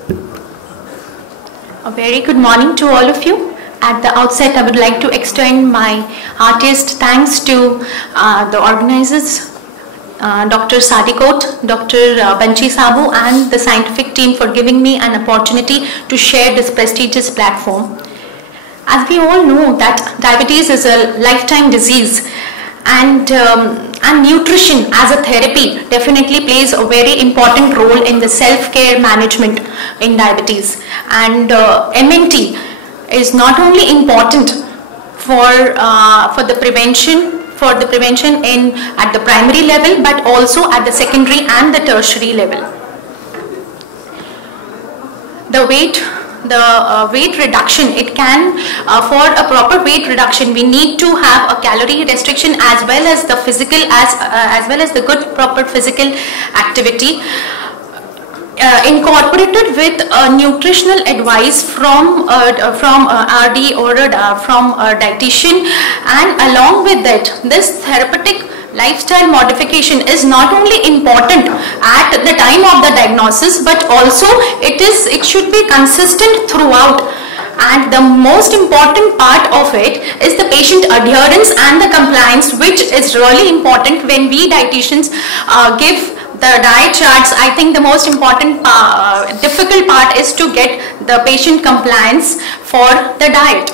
A very good morning to all of you. At the outset, I would like to extend my heartiest thanks to the organizers, Dr. Sadikot, Dr. Banchi Sabu, and the scientific team for giving me an opportunity to share this prestigious platform. As we all know that diabetes is a lifetime disease, and nutrition as a therapy definitely plays a very important role in the self-care management in diabetes. And MNT is not only important for the prevention in at the primary level, but also at the secondary and the tertiary level. The weight reduction, it can for a proper weight reduction we need to have a calorie restriction as well as the physical as well as the good proper physical activity incorporated with nutritional advice from RD or from a dietitian, and along with that this therapeutic lifestyle modification is not only important at the time of the diagnosis, but also it should be consistent throughout. And the most important part of it is the patient adherence and the compliance, which is really important when we dietitians give the diet charts. I think the most important difficult part is to get the patient compliance for the diet.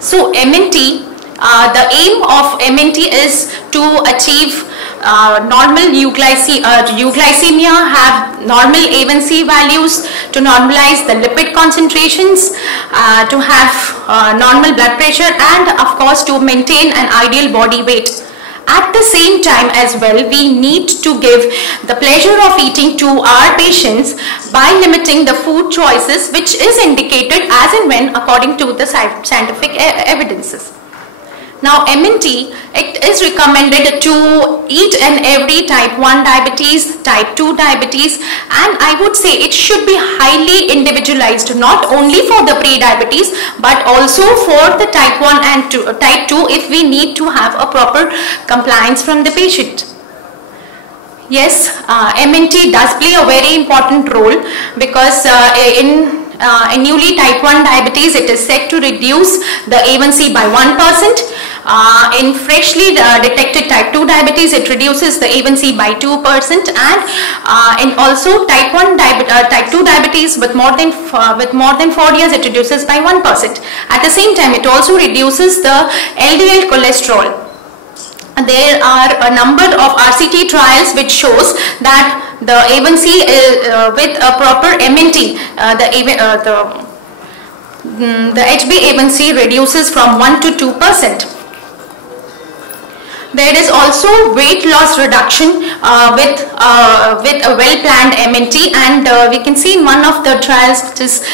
So MNT, the aim of MNT is to achieve normal euglycemia, have normal A1C values, to normalize the lipid concentrations, to have normal blood pressure, and of course to maintain an ideal body weight. At the same time as well, we need to give the pleasure of eating to our patients by limiting the food choices which is indicated as and when according to the scientific evidences. Now MNT, it is recommended to eat and every type 1 diabetes, type 2 diabetes, and I would say it should be highly individualized, not only for the pre-diabetes but also for the type 1 and type 2 if we need to have a proper compliance from the patient. Yes, MNT does play a very important role because in newly type 1 diabetes, it is said to reduce the A1C by 1%. In freshly detected type 2 diabetes, it reduces the A1C by 2%, and in also type 2 diabetes with more than 4 years, it reduces by 1%. At the same time, it also reduces the LDL cholesterol. There are a number of RCT trials which shows that the A1C with a proper MNT, the HbA1c reduces from 1 to 2%. There is also weight loss reduction with a well-planned MNT, and we can see in one of the trials which is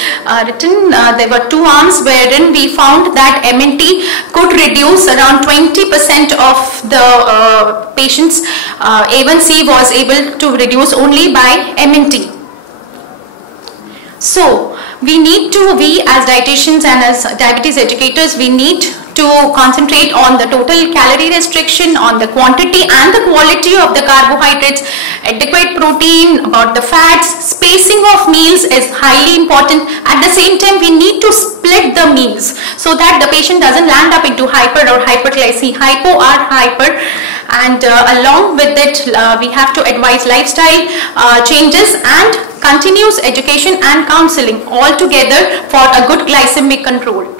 written, there were 2 arms wherein we found that MNT could reduce around 20% of the patients' A1C was able to reduce only by MNT. So we as dietitians and as diabetes educators, we need to concentrate on the total calorie restriction, on the quantity and the quality of the carbohydrates, adequate protein, about the fats. Spacing of meals is highly important. At the same time, we need to split the meals so that the patient doesn't land up into hyper or hyperglycemia, hypo or hyper. And along with it, we have to advise lifestyle changes and continuous education and counseling all together for a good glycemic control.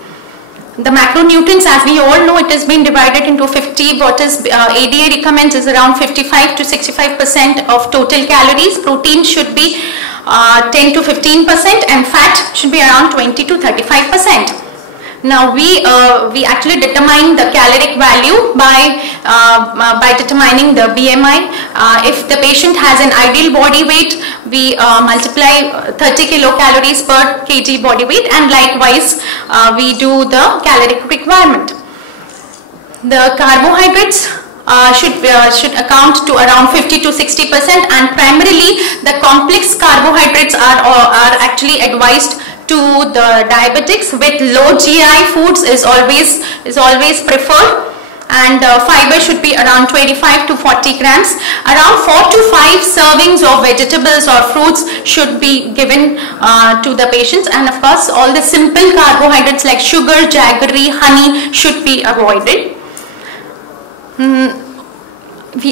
The macronutrients, as we all know, it has been divided into 50. What is ADA recommends is around 55 to 65% of total calories. Protein should be 10 to 15%, and fat should be around 20 to 35%. Now we actually determine the caloric value by determining the BMI. If the patient has an ideal body weight, we multiply 30 kilocalories per kg body weight, and likewise we do the caloric requirement. The carbohydrates should account to around 50 to 60%, and primarily the complex carbohydrates are actually advised to the diabetics, with low GI foods is always preferred. and fiber should be around 25 to 40 grams. Around 4 to 5 servings of vegetables or fruits should be given to the patients, and of course all the simple carbohydrates like sugar, jaggery, honey should be avoided.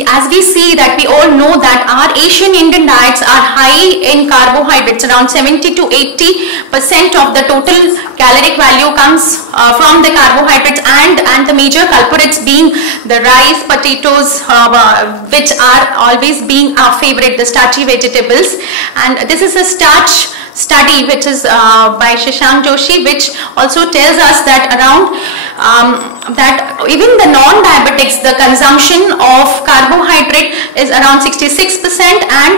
As we see that we all know that our Asian Indian diets are high in carbohydrates. Around 70 to 80% of the total caloric value comes from the carbohydrates, and the major culprits being the rice, potatoes, which are always being our favorite, the starchy vegetables. And this is a starch study which is by Shashank Joshi, which also tells us that around that even the non-diabetics, the consumption of carbohydrate is around 66%, and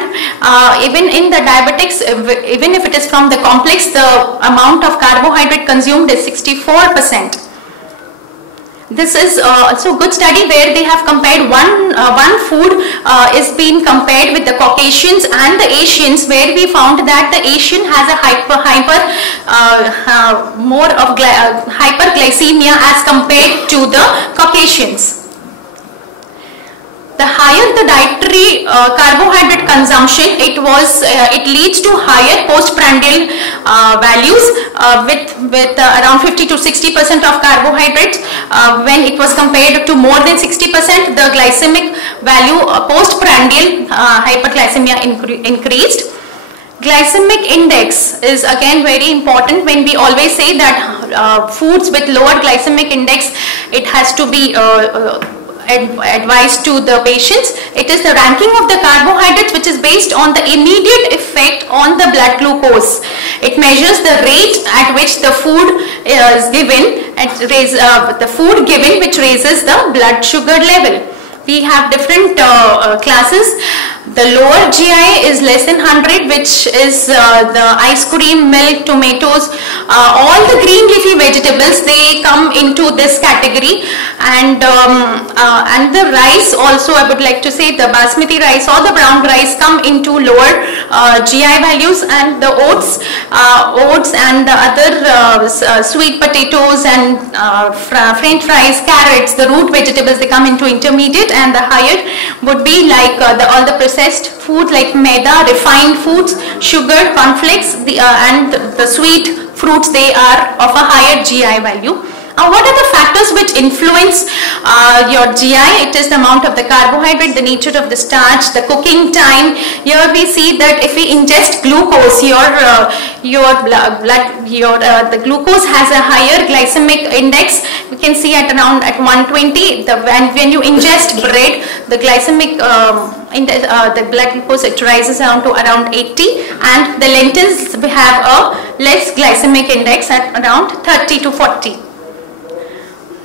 even in the diabetics, even if it is from the complex, the amount of carbohydrate consumed is 64%. This is also a good study where they have compared one food is being compared with the Caucasians and the Asians, where we found that the Asian has a more of hyperglycemia as compared to the Caucasians. The higher the dietary carbohydrate consumption, it leads to higher postprandial values with around 50 to 60% of carbohydrates. When it was compared to more than 60%, the glycemic value postprandial hyperglycemia increased. Glycemic index is again very important. When we always say that foods with lower glycemic index, it has to be advised to the patients. It is the ranking of the carbohydrates which is based on the immediate effect on the blood glucose. It measures the rate at which the food is given, the food given which raises the blood sugar level. We have different classes. The lower GI is less than 100, which is the ice cream, milk, tomatoes, all the green leafy vegetables, they come into this category. And the rice also, I would like to say, the basmati rice or the brown rice come into lower GI values, and the oats and the other sweet potatoes and french fries, carrots, the root vegetables, they come into intermediate, and the higher would be like all the processed food like maida, refined foods, sugar, cornflakes, and the sweet fruits, they are of a higher GI value. What are the factors which influence your GI? It is the amount of the carbohydrate, the nature of the starch, the cooking time. Here we see that if we ingest glucose, the glucose has a higher glycemic index. We can see at around at 120. When you ingest bread, the glycemic the blood glucose, it rises down to around 80, and the lentils we have a less glycemic index at around 30 to 40.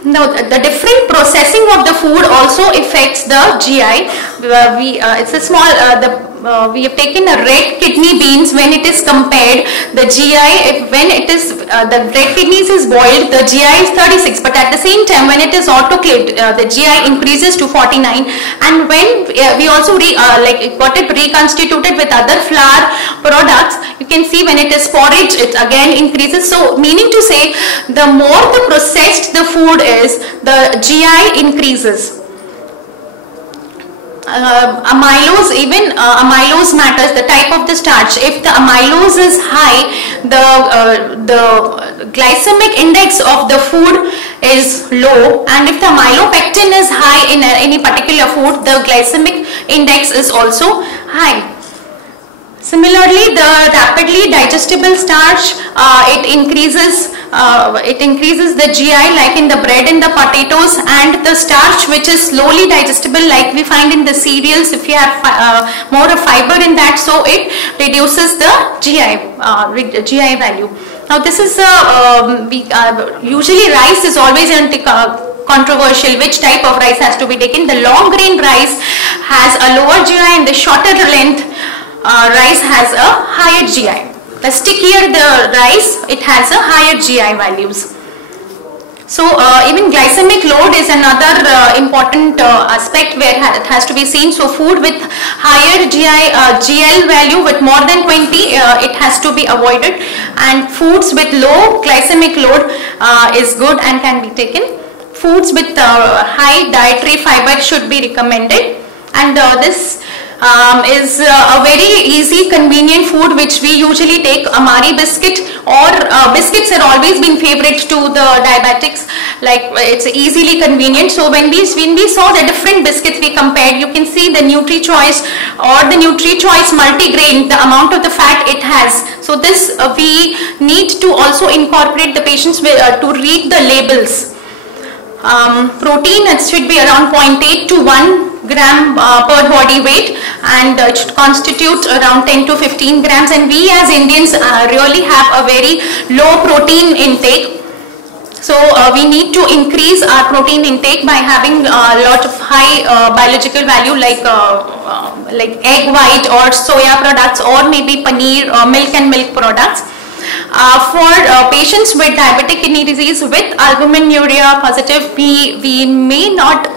Now, the different processing of the food also affects the GI. It's a small, we have taken a red kidney beans. When it is compared, the GI, when it is, the red kidneys is boiled, the GI is 36, but at the same time, when it is autoclaved, the GI increases to 49. And when we also got it reconstituted with other flour products, you can see when it is porridge, it again increases. So, meaning to say, the more the processed the food is, the GI increases. Amylose, even amylose matters, the type of the starch. If the amylose is high, the glycemic index of the food is low, and if the amylopectin is high in any particular food, the glycemic index is also high. Similarly, the rapidly digestible starch, it increases the GI, like in the bread and the potatoes, and the starch which is slowly digestible, like we find in the cereals, if you have more of fiber in that, so it reduces the GI value. Now this is usually rice is always controversial, which type of rice has to be taken. The long grain rice has a lower GI, and the shorter length rice has a higher GI. The stickier the rice, it has a higher GI values. So even glycemic load is another important aspect where it has to be seen. So food with higher GL value with more than 20, it has to be avoided, and foods with low glycemic load is good and can be taken. foods with high dietary fiber should be recommended. And this is a very easy, convenient food which we usually take. Amari biscuit or biscuits have always been favorite to the diabetics. Like it's easily convenient. So when we saw the different biscuits we compared, you can see the NutriChoice or the NutriChoice multigrain, the amount of the fat it has. So this we need to also incorporate the patients to read the labels. Protein, it should be around 0.8 to 1 gram per body weight, and it should constitute around 10 to 15 grams. And we as Indians really have a very low protein intake. So we need to increase our protein intake by having a lot of high biological value like egg white or soya products, or maybe paneer or milk and milk products. For patients with diabetic kidney disease with albuminuria positive, we may not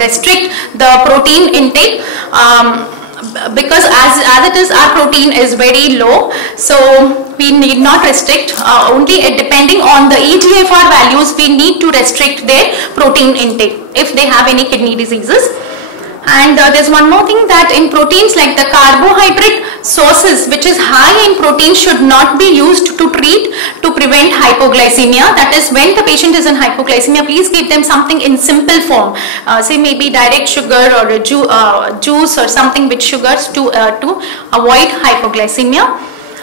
restrict the protein intake because as it is, our protein is very low, so we need not restrict. Only depending on the eGFR values, we need to restrict their protein intake if they have any kidney diseases. And there's one more thing, that in proteins, like the carbohydrate sources which is high in protein should not be used to prevent hypoglycemia. That is, when the patient is in hypoglycemia, please give them something in simple form, say maybe direct sugar or a juice or something with sugars to avoid hypoglycemia.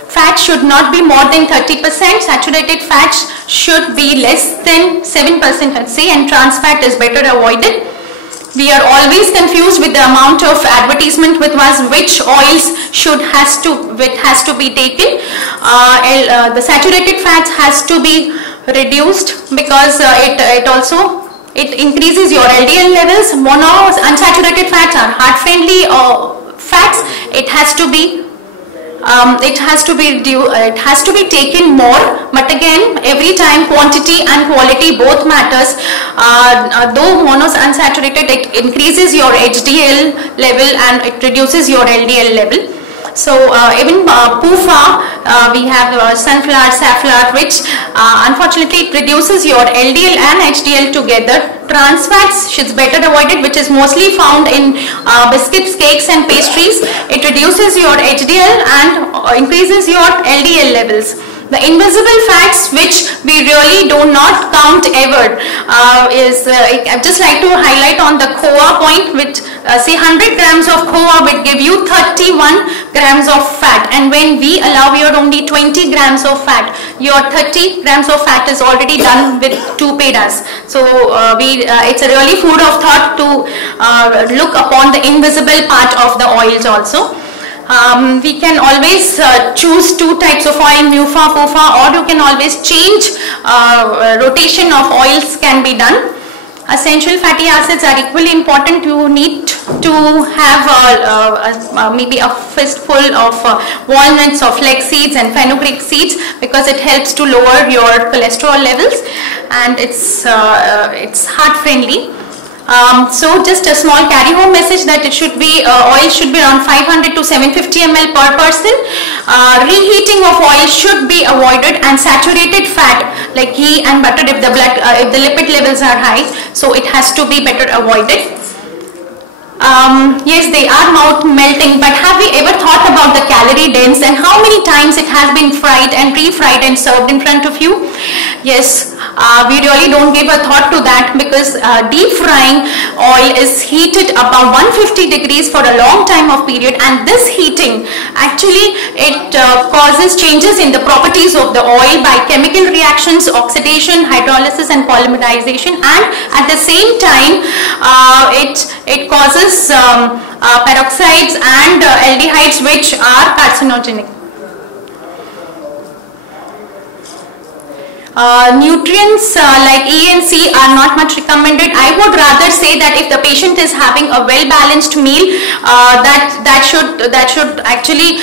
Fat should not be more than 30%, saturated fats should be less than 7%, let's say, and trans fat is better avoided. We are always confused with the amount of advertisement with which oils has to be taken. The saturated fats has to be reduced because it increases your LDL levels. Unsaturated fats are heart friendly fats. It has to be taken more, but again, every time quantity and quality both matters. Though monos unsaturated, it increases your HDL level and it reduces your LDL level. So even PUFA, we have sunflower, safflower, which unfortunately it reduces your LDL and HDL together. Trans fats should better avoided, which is mostly found in biscuits, cakes and pastries. It reduces your HDL and increases your LDL levels. The invisible fats, which we really do not count ever, I'd just like to highlight on the COA point, which say 100 grams of COA would give you 31 grams of fat, and when we allow your only 20 grams of fat, your 30 grams of fat is already done with 2 pedas. So it's a really food of thought to look upon the invisible part of the oils also. We can always choose 2 types of oil, MUFA, PUFA, or you can always change. Rotation of oils can be done. Essential fatty acids are equally important. You need to have maybe a fistful of walnuts or flax seeds and fenugreek seeds, because it helps to lower your cholesterol levels, and it's heart friendly. So just a small carry home message, that it should be oil should be around 500 to 750 ml per person. Reheating of oil should be avoided, and saturated fat like ghee and butter, if the lipid levels are high, so it has to be better avoided. Yes, they are mouth melting, but have we ever thought about the calorie dense and how many times it has been fried and refried and served in front of you? Yes, we really don't give a thought to that, because deep frying oil is heated above 150 degrees for a long time of period, and this heating actually it causes changes in the properties of the oil by chemical reactions, oxidation, hydrolysis and polymerization, and at the same time it causes peroxides and aldehydes, which are carcinogenic. Nutrients like E and C are not much recommended. I would rather say that if the patient is having a well-balanced meal, that should actually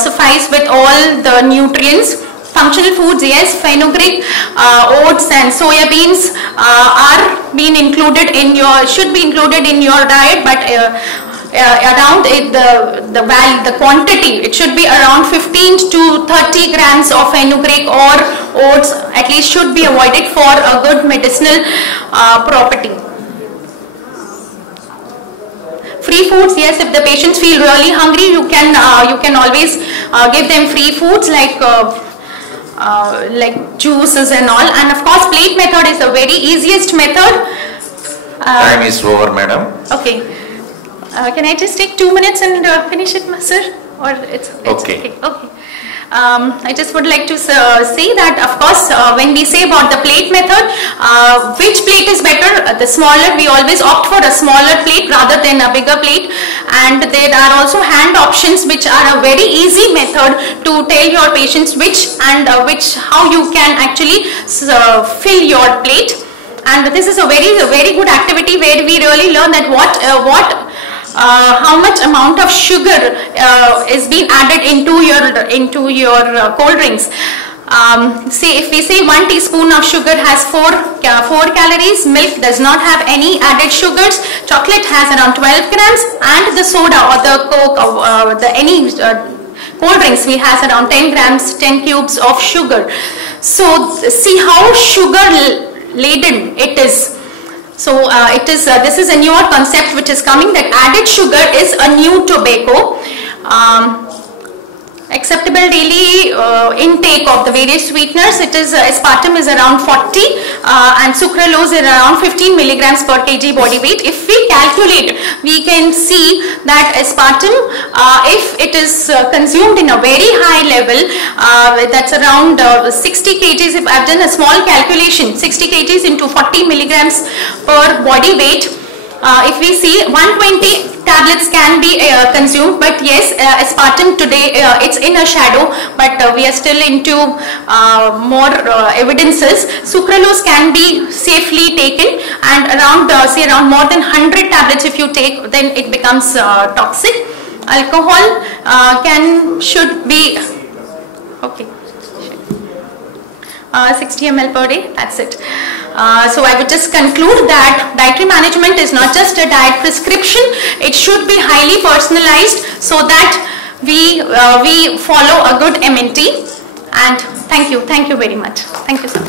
suffice with all the nutrients. Functional foods, yes, fenugreek, oats and soya beans are being included in your, should be included in your diet, but around it, the quantity, it should be around 15 to 30 grams of fenugreek or oats at least should be avoided for a good medicinal property. Free foods, yes, if the patients feel really hungry, you can always give them free foods like juices and all. And of course, plate method is the very easiest method. Time is over, madam. Okay. Can I just take 2 minutes and finish it, sir? Or it's okay. Okay. I just would like to say that, of course, when we say about the plate method, which plate is better? The smaller, we always opt for a smaller plate rather than a bigger plate. And there are also hand options, which are a very easy method to tell your patients how you can actually fill your plate. And this is a very good activity where we really learn that how much amount of sugar is being added into your cold drinks. Say if we say 1 teaspoon of sugar has 4 calories, milk does not have any added sugars, chocolate has around 12 grams, and the soda or the coke or any cold drinks we has around 10 grams, 10 cubes of sugar. So see how sugar laden it is. So this is a newer concept which is coming, that added sugar is a new tobacco. Acceptable daily intake of the various sweeteners, it is aspartame is around 40 and sucralose is around 15 milligrams per kg body weight. If we calculate, we can see that aspartame, if it is consumed in a very high level, that's around 60 kgs. If I've done a small calculation, 60 kgs into 40 milligrams per body weight, if we see 120 tablets can be consumed, but yes, aspartame today it's in a shadow, but we are still into more evidences. Sucralose can be safely taken, and around say around more than 100 tablets if you take, then it becomes toxic. Alcohol should be okay. 60 ml per day, that's it. So I would just conclude that dietary management is not just a diet prescription, it should be highly personalized so that we follow a good MNT. And thank you very much. Thank you, sir.